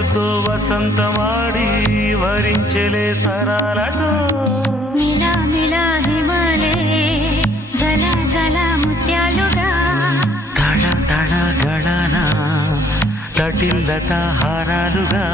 వయసుతో వసంతమాడి వరించెలే సరాలతో మిలా మిలా హిమాలే జల జల ముత్యాలుగా తళ తళ గళన తటిల్లత హారాలుగా